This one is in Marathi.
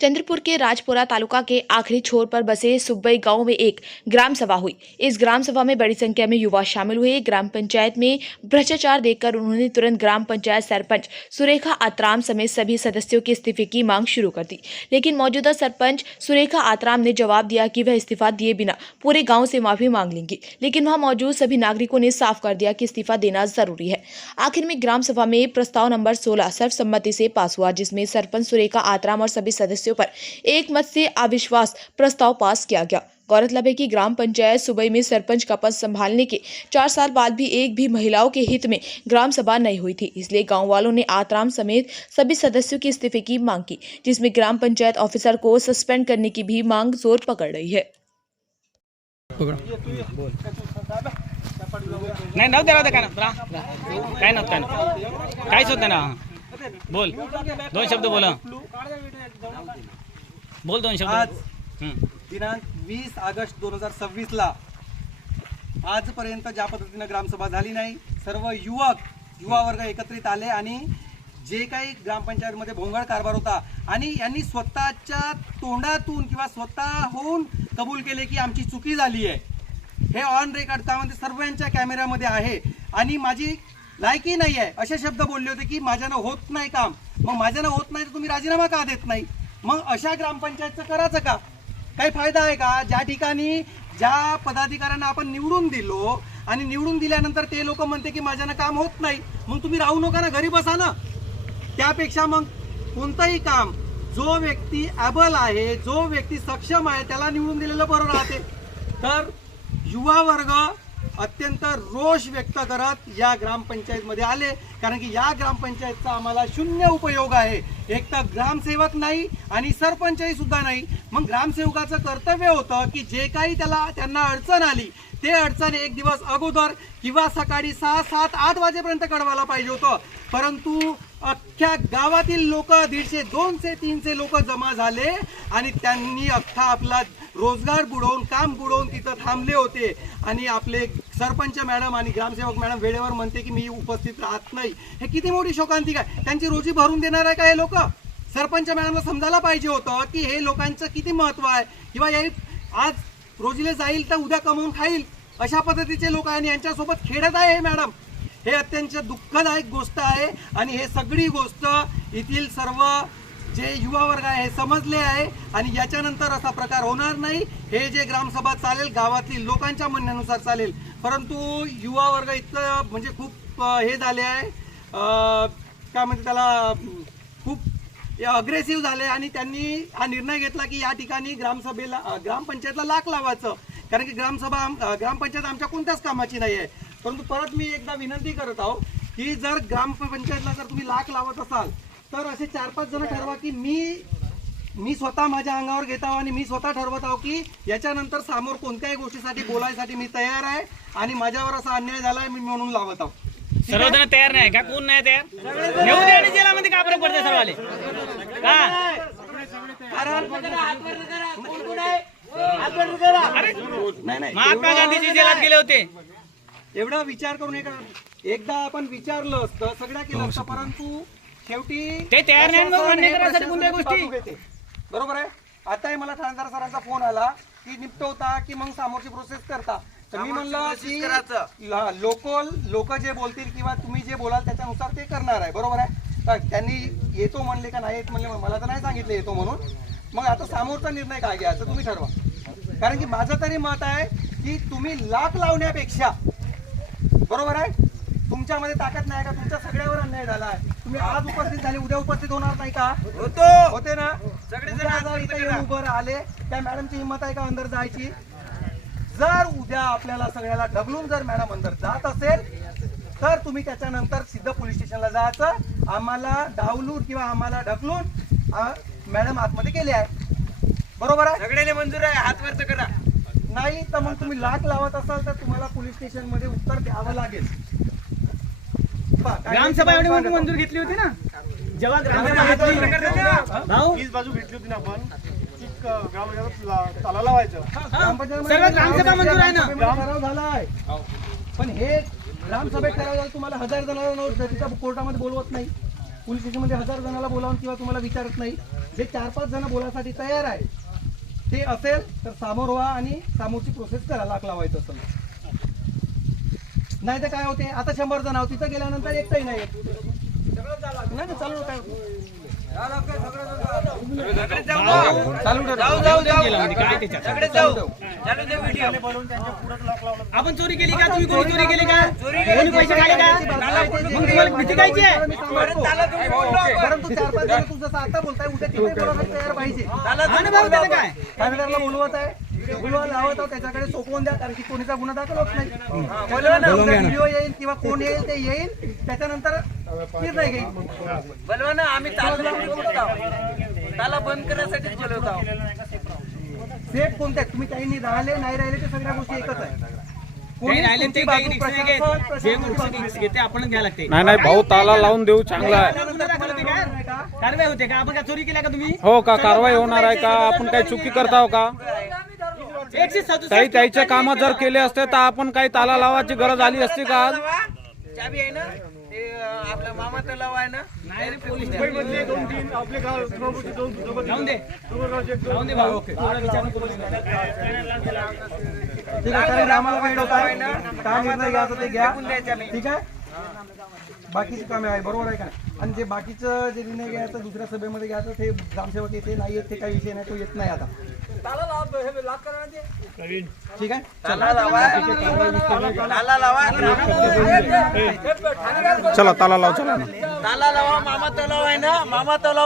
चंद्रपुर के राजपुरा तालुका के आखिरी छोर पर बसे सुब्बई गांव में एक ग्राम सभा हुई। इस ग्राम सभा में बड़ी संख्या में युवा शामिल हुए। ग्राम पंचायत में भ्रष्टाचार देखकर उन्होंने तुरंत ग्राम पंचायत सरपंच सुरेखा आत्राम समेत सभी सदस्यों के इस्तीफे की मांग शुरू कर दी। लेकिन मौजूदा सरपंच सुरेखा आत्राम ने जवाब दिया कि वह इस्तीफा दिए बिना पूरे गाँव से माफी मांग लेंगी। लेकिन वहाँ मौजूद सभी नागरिकों ने साफ कर दिया कि इस्तीफा देना जरूरी है। आखिर में ग्राम सभा में प्रस्ताव नंबर 16 सर्वसम्मति से पास हुआ, जिसमें सरपंच सुरेखा आत्राम और सभी सदस्यों पर एक मत से अविश्वास प्रस्ताव पास किया गया। गौरतलब है कि ग्राम पंचायत सुबई में सरपंच का पद संभालने के 4 साल बाद भी एक भी महिलाओं के हित में ग्राम सभा नहीं हुई थी। इसलिए गांव वालों ने आत्राम समेत सभी सदस्यों के इस्तीफे की मांग की, जिसमें ग्राम पंचायत ऑफिसर को सस्पेंड करने की भी मांग जोर पकड़ रही है। नाही नव्हते राहते काय नव्हतं काहीच होतं ना. बोल 2 शब्द बोल 2 शब्द. आज दिनांक 20 ऑगस्ट 2026 ला आजपर्यंत ज्या पद्धतीने ग्रामसभा झाली नाही, सर्व युवा वर्ग एकत्रित आले आणि जे काही ग्रामपंचायतमध्ये भोंगळ कारभार होता आणि यांनी स्वतःच्या तोंडातून किंवा स्वतःहून कबूल केले की आमची चुकी झाली आहे. हे ऑन रेकॉर्ड त्यामध्ये सर्वांच्या कॅमेऱ्यामध्ये आहे आणि माझी लायकी नाही आहे असे शब्द बोलले होते की माझ्यानं होत नाही काम. मग माझ्यानं होत नाही तर तुम्ही राजीनामा का देत नाही? मग अशा ग्रामपंचायतचं करायचं का? काही फायदा आहे का? ज्या ठिकाणी ज्या पदाधिकाऱ्यांना आपण निवडून दिलो आणि निवडून दिल्यानंतर ते लोक म्हणते की माझ्यानं काम होत नाही, मग तुम्ही राहू नका ना, घरी बसा ना. त्यापेक्षा मग कोणतंही काम जो व्यक्ती ॲबल आहे, जो व्यक्ती सक्षम आहे त्याला निवडून दिलेलं बरं राहते. तर युवा वर्ग अत्यंत रोष व्यक्त करत या ग्रामपंचायतमध्ये आले, कारण की या ग्रामपंचायतचा आम्हाला शून्य उपयोग आहे. एक तर ग्रामसेवक नाही आणि सरपंचही सुद्धा नाही. मग ग्रामसेवकाचं कर्तव्य होतं की जे काही त्यांना अडचण आली ते अडचण एक दिवस अगोदर किंवा सकाळी 6, 7, 8 वाजेपर्यंत कळवायला पाहिजे होतं. परंतु अख्ख्या गावातील लोक 150, 200, 300 लोक जमा झाले आणि त्यांनी अख्खा आपला रोजगार बुडवून काम बुडवून तिथं थांबले होते. आणि आपले सरपंच मॅडम आणि ग्रामसेवक मॅडम वेळेवर म्हणते की मी उपस्थित राहत नाही. हे किती मोठी शोकांतिका आहे. त्यांची रोजी भरून देणार आहे का हे लोक? सरपंच मॅडमला समजायला पाहिजे होतं की हे लोकांचं किती महत्व आहे, किंवा हे आज रोजीला जाईल तर उद्या कमवून खाईल अशा पद्धतीचे लोक आहे आणि यांच्यासोबत खेळत आहे हे मॅडम. हे अत्यंत दुःखदायक गोष्ट आहे आणि हे सगळी गोष्ट येथील सर्व जे युवा वर्ग आहे हे समजले आहे आणि याच्यानंतर असा प्रकार होणार नाही. हे जे ग्रामसभा चालेल गावातील लोकांच्या म्हणण्यानुसार चालेल, परंतु युवा वर्ग इतकं म्हणजे खूप हे झाले आहे, काय म्हणते त्याला, खूप अग्रेसिव्ह झाले आणि त्यांनी हा निर्णय घेतला की या ठिकाणी ग्रामपंचायतला लाख लावायचं, कारण की ग्रामपंचायत आमच्या कोणत्याच कामाची नाही आहे. परंतु परत मी एकदा विनंती करत आहो की जर ग्रामपंचायतला जर तुम्ही लाख लावत असाल तर असे 4-5 जण ठरवा की मी स्वतः माझ्या अंगावर घेत आहो आणि मी स्वतः ठरवत आहो की याच्यानंतर समोर कोणत्याही गोष्टीसाठी बोलायसाठी मी तयार आहे आणि माझ्यावर असा अन्याय झालाय मी म्हणून लावत आहो. सर्वजण तयार नाही का? कोण नाही तयार? नेऊ दे आणि जेलामध्ये का फरक पडते सर्वाले? महात्मा गांधीजी जेलात गेले होते. एवढा विचार करून एकदा आपण विचारलं असतं, सगळ्या केलं असतं, परंतु शेवटी ते तयार नाही मान्य करायसाठी कोणत्या गोष्टी. बरोबर आहे. आताही मला ठाणेदार सरांचा फोन आला की निपटवता की मग समोरची प्रोसेस करता. तर मी म्हणलं की लोक जे बोलतील किंवा तुम्ही जे बोलाल त्याच्यानुसार ते करणार आहे. बरोबर आहे. तर त्यांनी येतो म्हणले का नाही येत म्हणले, मला तर नाही सांगितलं येतो म्हणून. मग आता समोरचा निर्णय काय घ्यायचा तुम्ही ठरवा, कारण की माझं तरी मत आहे की तुम्ही लाख लावण्यापेक्षा, बरोबर आहे, तुमच्यामध्ये ताकद नाही का? तुमच्या सगळ्यावर अन्याय झाला आहे. तुम्ही आज उपस्थित झाले, उद्या उपस्थित होणार नाही का? होते ना सगळे उभं आले. त्या मॅडमची हिंमत आहे का अंदर जायची? जर उद्या आपल्याला सगळ्याला ढकलून जर मॅडम अंदर जात असेल तर तुम्ही त्याच्यानंतर सिद्ध पोलीस स्टेशनला जायचं. आम्हाला डावलून किंवा आम्हाला ढकलून मॅडम आतमध्ये गेले आहे. बरोबर आहे. सगळ्याने मंजूर आहे, हात वरच करा. नाही तर मग तुम्ही लाख लावत असाल तर तुम्हाला पोलीस स्टेशन मध्ये उत्तर द्यावं लागेल. ग्रामसभा एवढी मोठी मंजूर घेतली होती ना, जेव्हा बाजू घेतली होती ना आपण, ताला लावायचं. ग्रामसभा मंजूर आहे ना, ठराव झालाय. पण हे ग्रामसभेत ठराव झाला, तुम्हाला 1000 जणांना कोर्टामध्ये बोलवत नाही. पोलीस स्टेशनमध्ये 1000 जणाला बोलावून किंवा तुम्हाला विचारत नाही. जे 4-5 जण बोलासाठी तयार आहे ते असेल तर सामोर व्हा आणि सामोरची प्रोसेस करा. लाख लावायचं असेल नाही तर काय होते, आता 100 जण आहोत, तिथं गेल्यानंतर एकटाही नाही येत. नाही चालू काय आपण चोरी केली का? तुम्ही कोणी चोरी केली का? कोणी पैसे खाले का? मग तुम्हाला भीती कायची आहे? परंतु 4-5 जण तू जसं आता बोलताय उद्या तिथे बोलायला तयार पाहिजे. आणि भाऊ त्याचं काय? ठाणेदारला बोलवत आहे, गुन्हा लावत आहोत, त्याच्याकडे सोपवून द्या कारण की कोणीचा गुन्हा दाखल होत नाही. व्हिडिओ येईल किंवा कोण येईल ते येईल, त्याच्यानंतर निर्णय घेईल. बोलवा ना, आम्ही ताला बंद करण्यासाठी बोलवत आहोत. सेफ कोणत्या तुम्ही काही राहिले नाही राहिले ते सगळ्या गोष्टी एकच आहे. काही राहिले ते काही रिक्षा नाही घेत. जे रिक्षा घेते आपण घ्यायला लागते. नाही भाऊ, ताला लावून देऊ चांगला आहे. गुन्हा दाखल होते का? कारवाई होते का? आपण काय चोरी केल्या का तुम्ही? हो का? कारवाई होणार आहे का? आपण काही चुकी करताव का? 167 काही त्याचे काम जर केले असते तर आपण काही ताला लावायची गरज आली असती का? चाबी आहे ना, ते आपल्या मामा तलाव आहे ना. नाही रे, पोलीस जाऊन दे भाऊ. थोडा विचार नको करू. ठीक आहे, कारण आम्हाला वेळ होत आहे. काय निर्णय घ्यायचा ते घ्या. ठीक आहे, बाकीची कामे आहे, बरोबर आहे का? आणि जे बाकीचं जे निर्णय घ्यायचं दुसऱ्या सभेमध्ये घ्यायचं ते ग्रामसेवक येते नाही येत, ते काही विषय नाही, तो येत नाही आता. ठीक आहे, ताला लावा. चला ताला लाव, चला. ताला लावा. मामा तलाव आहे ना, मामा तलाव.